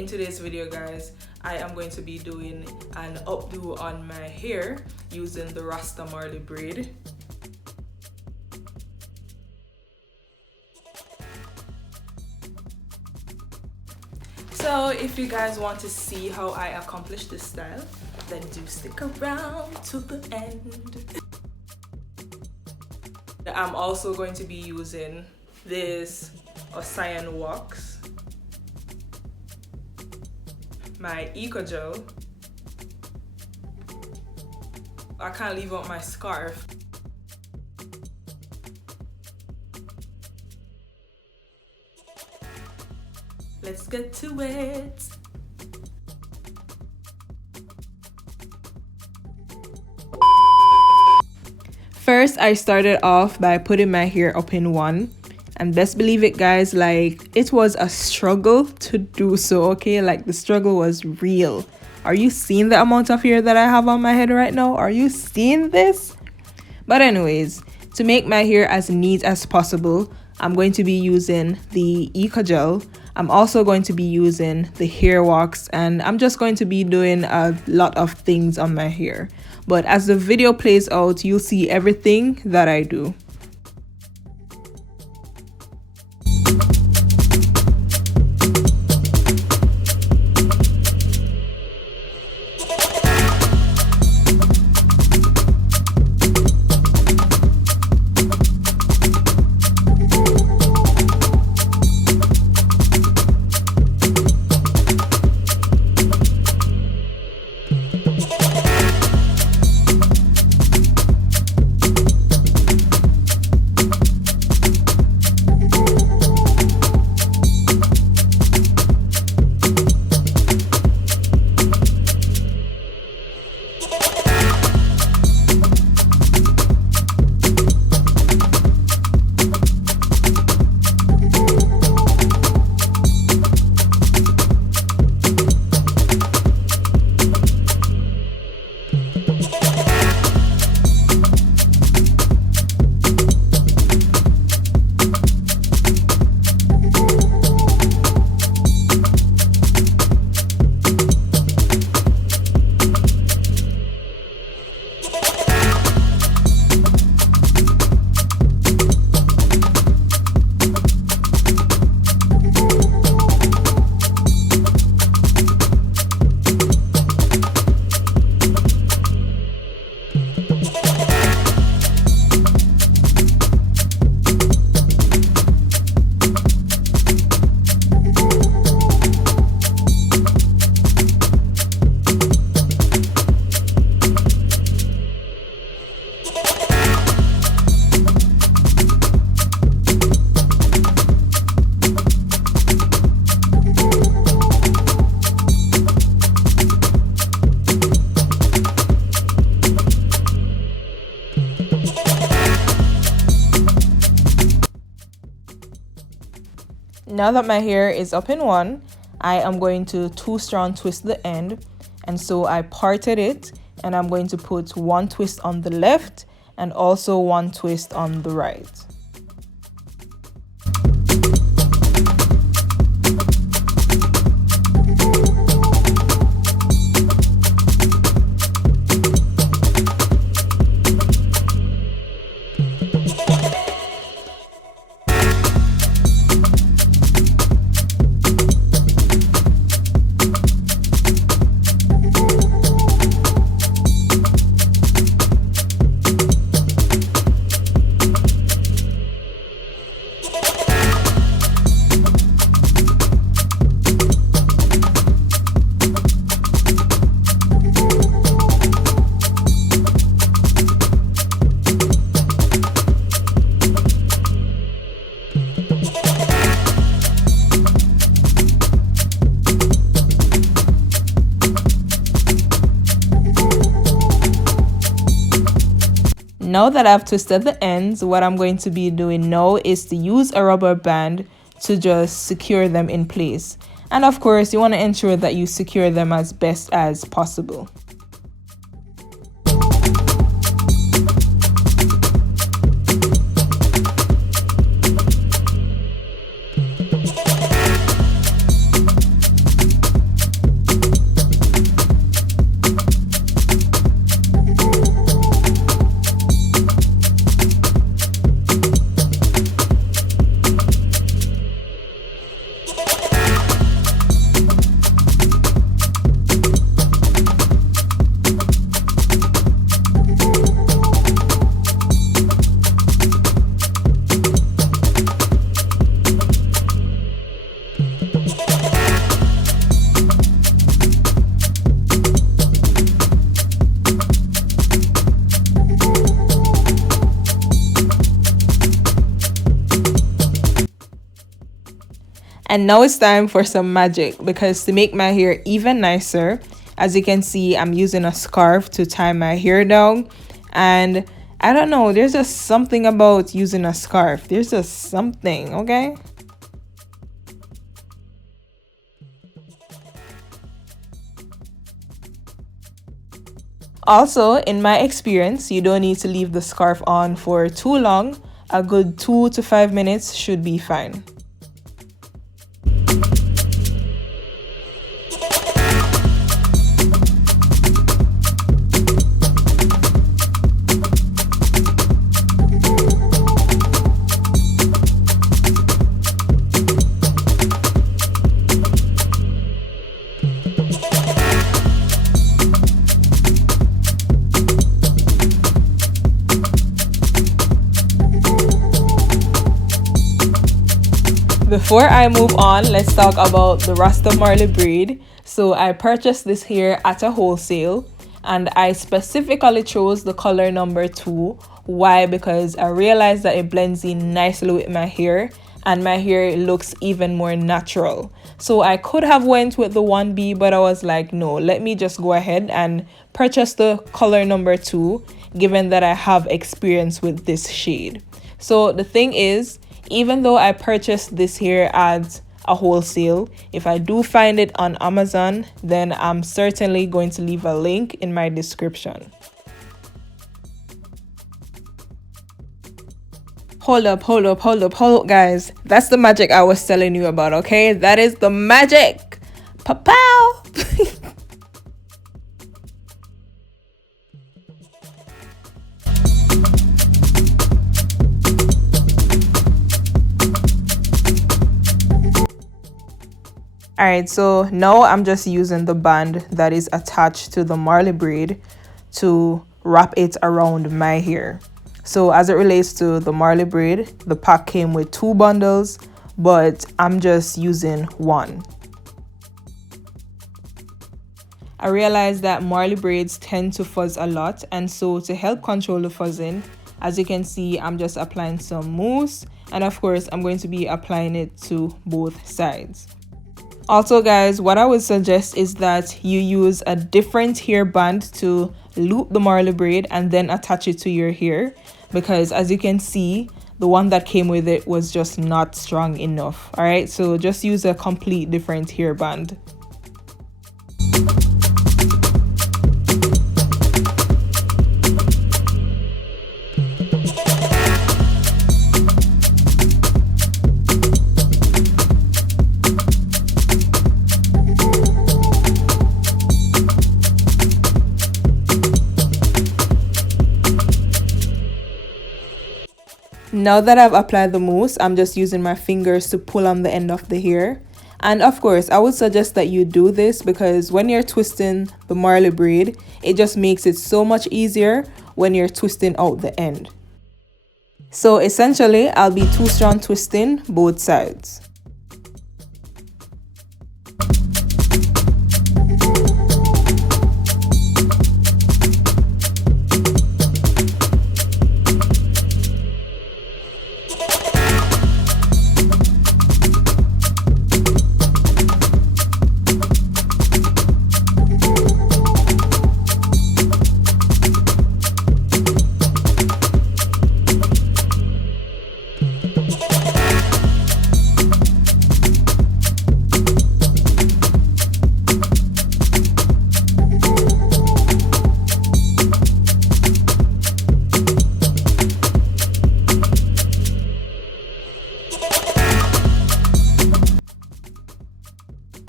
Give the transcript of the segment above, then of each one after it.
In today's video, guys, I am going to be doing an updo on my hair using the Rasta Marley braid. So if you guys want to see how I accomplish this style, then do stick around to the end. I'm also going to be using this cyan wax, my eco gel. I can't leave out my scarf. Let's get to it. First, I started off by putting my hair up in one, and best believe it, guys, like it was a struggle to do so. Okay, like the struggle was real. Are you seeing the amount of hair that I have on my head right now? Are you seeing this? But anyways, to make my hair as neat as possible, I'm going to be using the eco gel. I'm also going to be using the hair wax, and I'm just going to be doing a lot of things on my hair. But as the video plays out, you'll see everything that I do. Now that my hair is up in one, I am going to two-strand twist the end, and so I parted it, and I'm going to put one twist on the left and also one twist on the right. Now that I've twisted the ends, what I'm going to be doing now is to use a rubber band to just secure them in place. And of course, you want to ensure that you secure them as best as possible. And now it's time for some magic, because to make my hair even nicer, as you can see, I'm using a scarf to tie my hair down. And I don't know, there's just something about using a scarf. There's just something, okay? Also, in my experience, you don't need to leave the scarf on for too long. A good 2 to 5 minutes should be fine. Before I move on, let's talk about the Rasta Marley braid. So I purchased this here at a wholesale, and I specifically chose the color number 2. Why? Because I realized that it blends in nicely with my hair, and my hair looks even more natural. So I could have went with the 1B, but I was like, no, let me just go ahead and purchase the color number 2, given that I have experience with this shade. So the thing is, even though I purchased this here at a wholesale, if I do find it on Amazon, then I'm certainly going to leave a link in my description. Hold up, guys. That's the magic I was telling you about, okay? That is the magic. Pa-pow! Alright, so now I'm just using the band that is attached to the Marley braid to wrap it around my hair. So as it relates to the Marley braid, the pack came with 2 bundles, but I'm just using 1. I realized that Marley braids tend to fuzz a lot, and so to help control the fuzzing, as you can see, I'm just applying some mousse, and of course I'm going to be applying it to both sides. Also guys, what I would suggest is that you use a different hair band to loop the Marley braid and then attach it to your hair, because as you can see, the one that came with it was just not strong enough. Alright, so just use a complete different hair band. Now that I've applied the mousse, I'm just using my fingers to pull on the end of the hair. And of course, I would suggest that you do this because when you're twisting the Marley braid, it just makes it so much easier when you're twisting out the end. So essentially, I'll be two-strand twisting both sides.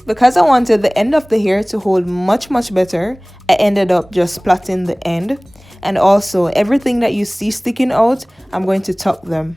Because I wanted the end of the hair to hold much better, I ended up just plaiting the end. And also, everything that you see sticking out, I'm going to tuck them.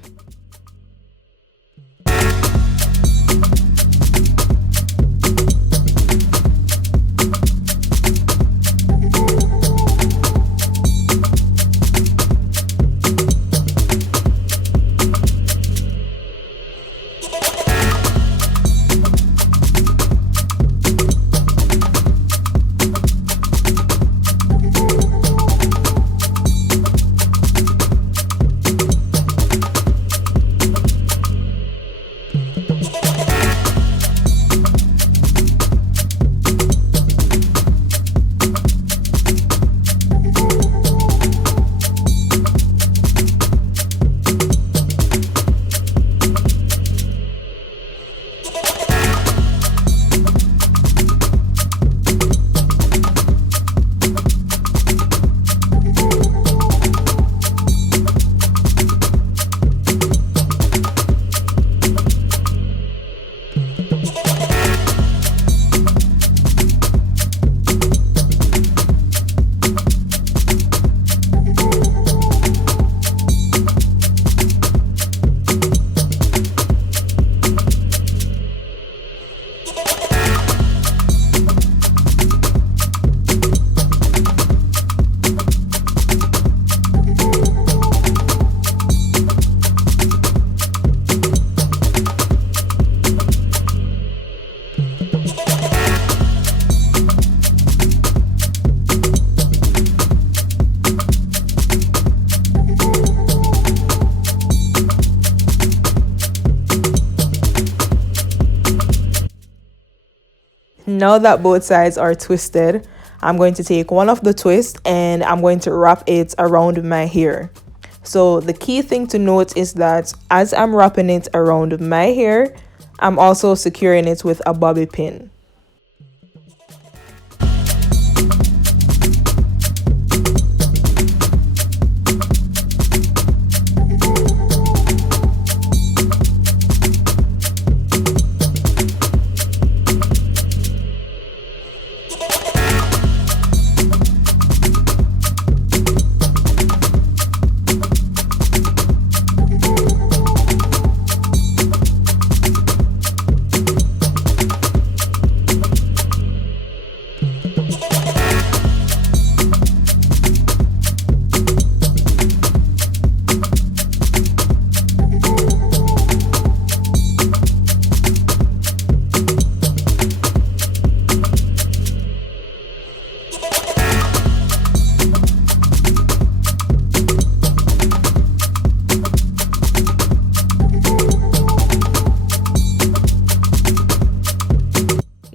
Now that both sides are twisted, I'm going to take one of the twists and I'm going to wrap it around my hair. So the key thing to note is that as I'm wrapping it around my hair, I'm also securing it with a bobby pin.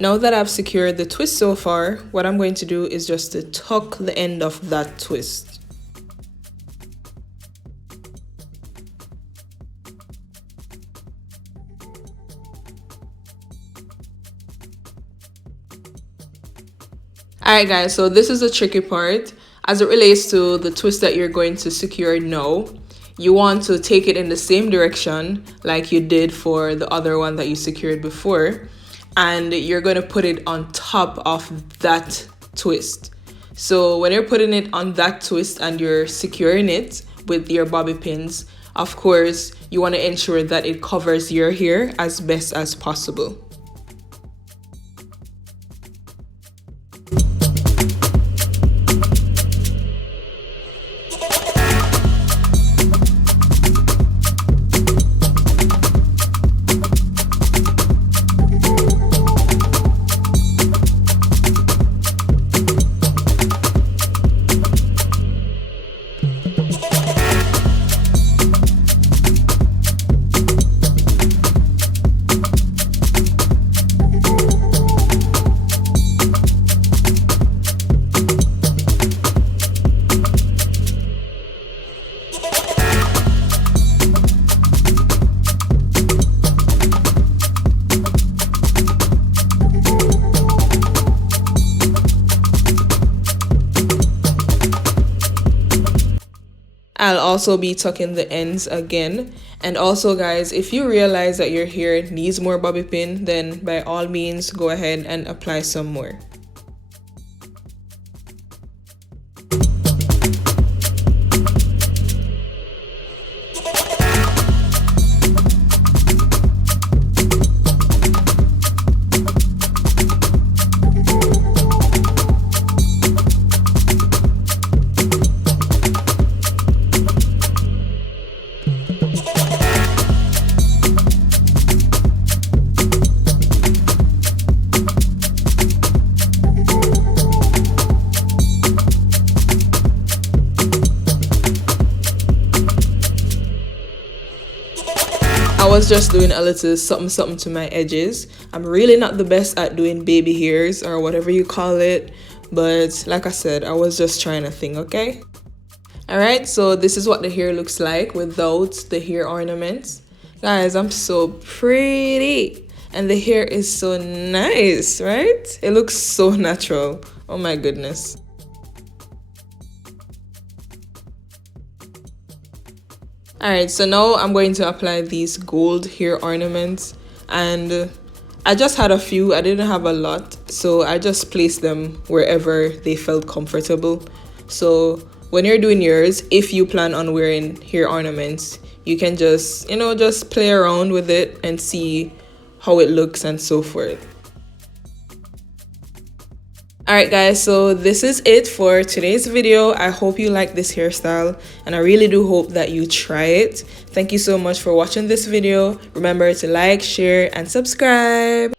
Now that I've secured the twist so far, what I'm going to do is just to tuck the end of that twist. Alright guys, so this is the tricky part. As it relates to the twist that you're going to secure now, you want to take it in the same direction like you did for the other one that you secured before. And you're going to put it on top of that twist. So when you're putting it on that twist and you're securing it with your bobby pins, of course, you want to ensure that it covers your hair as best as possible. I'll also be tucking the ends again. And also guys, if you realize that your hair needs more bobby pin, then by all means go ahead and apply some more. I was just doing a little something to my edges. I'm really not the best at doing baby hairs or whatever you call it, but like I said, I was just trying a thing, okay? Alright, so this is what the hair looks like without the hair ornaments. Guys, I'm so pretty and the hair is so nice, right? It looks so natural. Oh my goodness. Alright, so now I'm going to apply these gold hair ornaments, and I just had a few. I didn't have a lot, so I just placed them wherever they felt comfortable. So when you're doing yours, if you plan on wearing hair ornaments, you can just, just play around with it and see how it looks and so forth. Alright guys, so this is it for today's video. I hope you like this hairstyle and I really do hope that you try it. Thank you so much for watching this video. Remember to like, share, and subscribe.